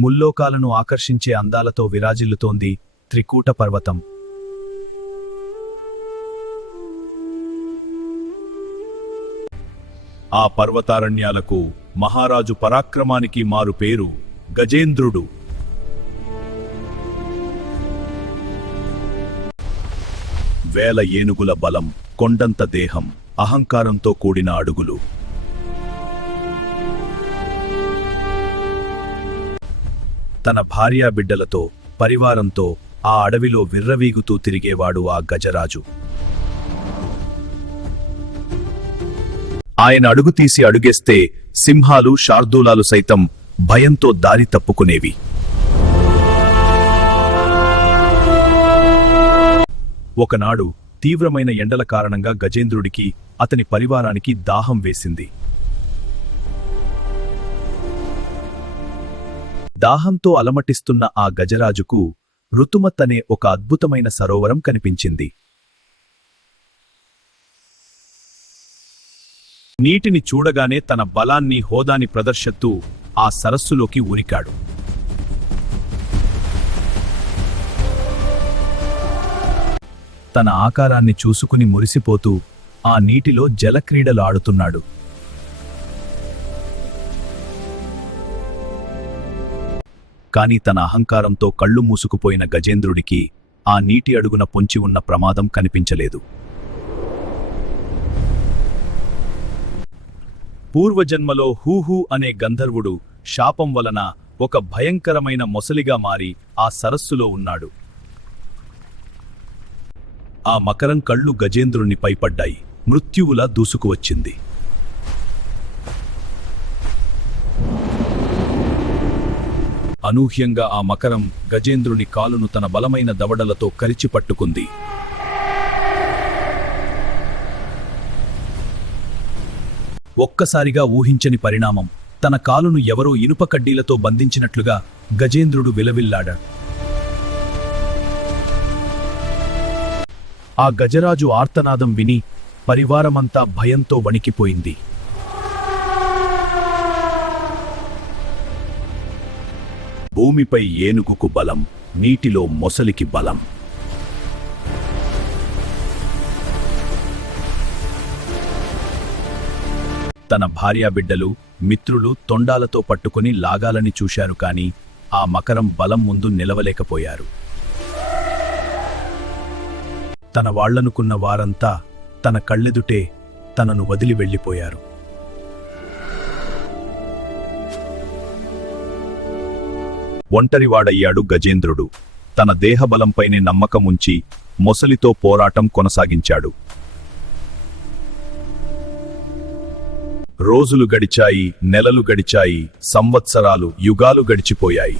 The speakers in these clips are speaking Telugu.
ముల్లోకాలను ఆకర్షించే అందాలతో విరాజిల్లుతోంది త్రికూట పర్వతం. ఆ పర్వతారణ్యాలకు మహారాజు పరాక్రమానికి మారు పేరు గజేంద్రుడు. వేల ఏనుగుల బలం, కొండంత దేహం, అహంకారంతో కూడిన అడుగులు. తన భార్యాబిడ్డలతో, పరివారంతో ఆ అడవిలో విర్రవీగుతూ తిరిగేవాడు ఆ గజరాజు. ఆయన అడుగు తీసి అడుగేస్తే సింహాలు, శార్దూలాలు సైతం భయంతో దారి తప్పుకునేవి. ఒకనాడు తీవ్రమైన ఎండల కారణంగా గజేంద్రుడికి, అతని పరివారానికి దాహం వేసింది. దాహంతో అలమటిస్తున్న ఆ గజరాజుకు ఋతుమత్ అనే ఒక అద్భుతమైన సరోవరం కనిపించింది. నీటిని చూడగానే తన బలాన్ని, హోదాని ప్రదర్శిస్తూ ఆ సరస్సులోకి ఉరికాడు. తన ఆకారాన్ని చూసుకుని మురిసిపోతూ ఆ నీటిలో జలక్రీడలు ఆడుతున్నాడు. కాని తన అహంకారంతో కళ్ళు మూసుకుపోయిన గజేంద్రుడికి ఆ నీటి అడుగున పొంచి ఉన్న ప్రమాదం కనిపించలేదు. పూర్వజన్మలో హూహూ అనే గంధర్వుడు శాపం వలన ఒక భయంకరమైన మొసలిగా మారి ఆ సరస్సులో ఉన్నాడు. ఆ మకరం కళ్ళు గజేంద్రుని పైపడ్డాయి. మృత్యువులా దూసుకువచ్చింది. అనూహ్యంగా ఆ మకరం గజేంద్రుని కాలును తన బలమైన దవడలతో కరిచి పట్టుకుంది. ఒక్కసారిగా ఊహించని పరిణామం. తన కాలును ఎవరో ఇనుప కడ్డీలతో బంధించినట్లుగా గజేంద్రుడు విలవిల్లాడాడు. ఆ గజరాజు ఆర్తనాదం విని పరివారమంతా భయంతో వణికిపోయింది. భూమిపై ఏనుగుకు బలం, నీటిలో మొసలికి బలం. తన భార్యాబిడ్డలు, మిత్రులు తొండాలతో పట్టుకుని లాగాలని చూశారు, కాని ఆ మకరం బలం ముందు నిలవలేకపోయారు. తన వాళ్లనుకున్న వారంతా తన కళ్ళెదుటే తనను వదిలి వెళ్ళిపోయారు. ఒంటరివాడయ్యాడు గజేంద్రుడు. తన దేహబలంపైనే నమ్మకముంచి మొసలితో పోరాటం కొనసాగించాడు. రోజులు గడిచాయి, నెలలు గడిచాయి, సంవత్సరాలు, యుగాలు గడిచిపోయాయి.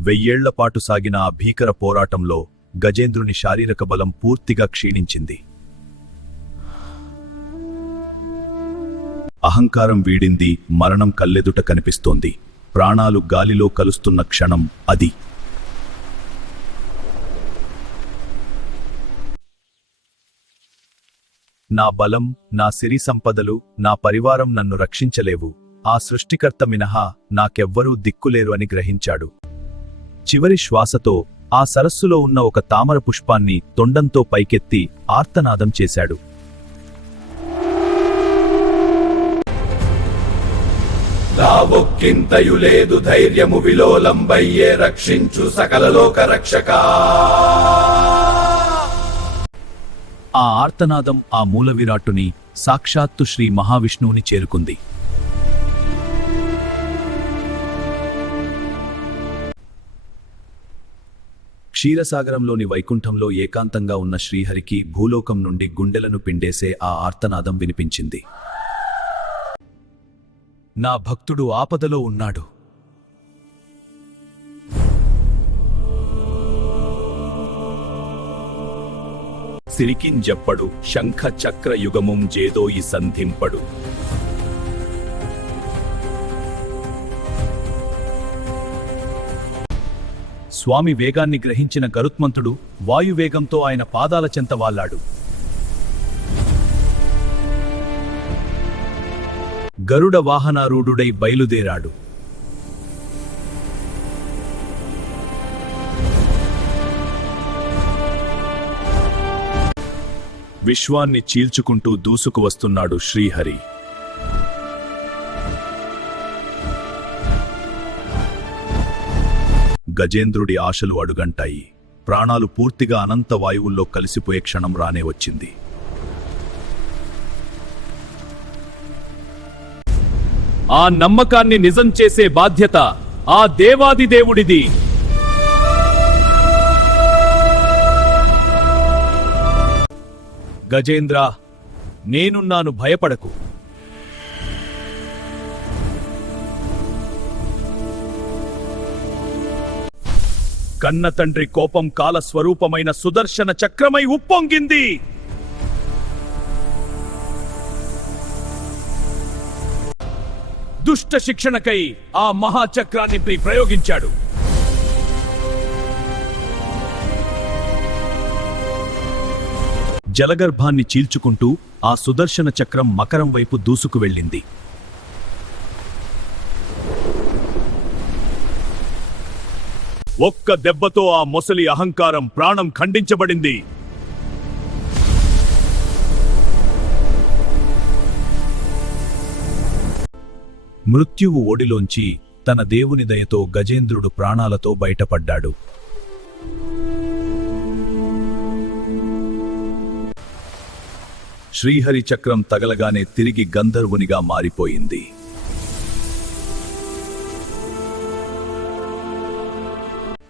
వెయ్యేళ్లపాటు సాగిన ఆ భీకర పోరాటంలో గజేంద్రుని శారీరక బలం పూర్తిగా క్షీణించింది. అహంకారం వీడింది. మరణం కల్లెదుట కనిపిస్తోంది. ప్రాణాలు గాలిలో కలుస్తున్న క్షణం అది. నా బలం, నా సిరి సంపదలు, నా పరివారం నన్ను రక్షించలేవు. ఆ సృష్టికర్త మినహా నాకెవ్వరూ దిక్కులేరు అని గ్రహించాడు. చివరి శ్వాసతో ఆ సరస్సులో ఉన్న ఒక తామర పుష్పాన్ని తొండంతో పైకెత్తి ఆర్తనాదం చేశాడు. దావొక్కింతయులేదు ధైర్యము విలోలంబయ్యే రక్షించు సకలలోక రక్షకా. ఆ ఆర్తనాదం ఆ మూల విరాట్టుని, సాక్షాత్తు శ్రీ మహావిష్ణువుని చేరుకుంది. క్షీరసాగరంలోని వైకుంఠంలో ఏకాంతంగా ఉన్న శ్రీహరికి భూలోకం నుండి గుండెలను పిండేసే ఆ ఆర్తనాదం వినిపించింది. నా భక్తుడు ఆపదలో ఉన్నాడు. సిరికింజప్పడు శంఖ చక్ర యుగముం జేదోయి సంధింపడు. స్వామి వేగాన్ని గ్రహించిన గరుత్మంతుడు వాయువేగంతో ఆయన పాదాల చెంత వాలాడు. గరుడ వాహనారూఢుడై బయలుదేరాడు. విశ్వాన్ని చీల్చుకుంటూ దూసుకు వస్తున్నాడు శ్రీహరి. గజేంద్రుడి ఆశలు అడుగంటాయి. ప్రాణాలు పూర్తిగా అనంత వాయువుల్లో కలిసిపోయే క్షణం రానే వచ్చింది. ఆ నమ్మకాన్ని నిజం చేసే బాధ్యత ఆ దేవాదిదేవుడిది. గజేంద్ర, నేనున్నాను, భయపడకు. కన్న తండ్రి కోపం కాలస్వరూపమైన సుదర్శన చక్రమై ఉప్పొంగింది. దుష్ట శిక్షణకై ఆ మహాచక్రాన్ని ప్రయోగించాడు. జలగర్భాన్ని చీల్చుకుంటూ ఆ సుదర్శన చక్రం మకరం వైపు దూసుకు వెళ్ళింది. ఒక్క దెబ్బతో ఆ మొసలి అహంకారం ప్రాణం ఖండించబడింది. మృత్యువు ఒడిలోంచి తన దేవుని దయతో గజేంద్రుడు ప్రాణాలతో బయటపడ్డాడు. శ్రీహరి చక్రం తగలగానే తిరిగి గంధర్వునిగా మారిపోయింది.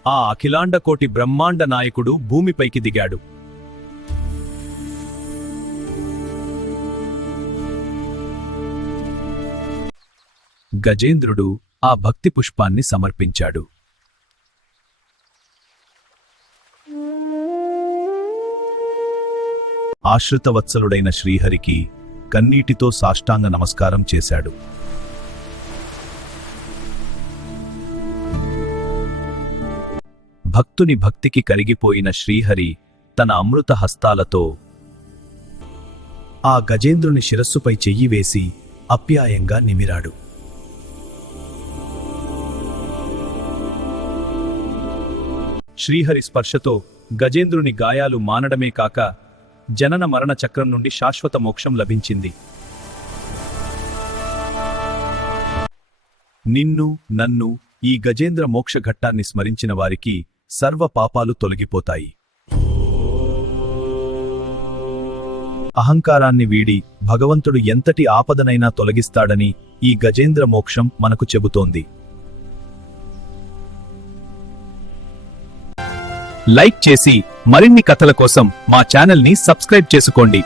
ఆ అఖిలాండకోటి బ్రహ్మాండ నాయకుడు భూమిపైకి దిగాడు. గజేంద్రుడు ఆ భక్తి పుష్పాన్ని సమర్పించాడు. ఆశ్రితవత్సలుడైన శ్రీహరికి కన్నీటితో సాష్టాంగ నమస్కారం చేశాడు. భక్తుని భక్తికి కరిగిపోయిన శ్రీహరి తన అమృత హస్తాలతో ఆ గజేంద్రుని శిరస్సుపై చెయ్యి వేసి అప్యాయంగా నిమిరాడు. శ్రీహరి స్పర్శతో గజేంద్రుని గాయాలు మానడమే కాక జనన మరణ చక్రం నుండి శాశ్వత మోక్షం లభించింది. నిన్ను నన్ను ఈ గజేంద్ర మోక్ష ఘట్టాన్ని స్మరించిన వారికి సర్వ పాపాలు తొలగిపోతాయి. అహంకారాన్ని వీడి భగవంతుడు ఎంతటి ఆపదనైనా తొలగిస్తాడని ఈ గజేంద్ర మోక్షం మనకు చెబుతోంది. లైక్ చేసి మరిన్ని కథల కోసం మా ఛానల్ని సబ్స్క్రైబ్ చేసుకోండి.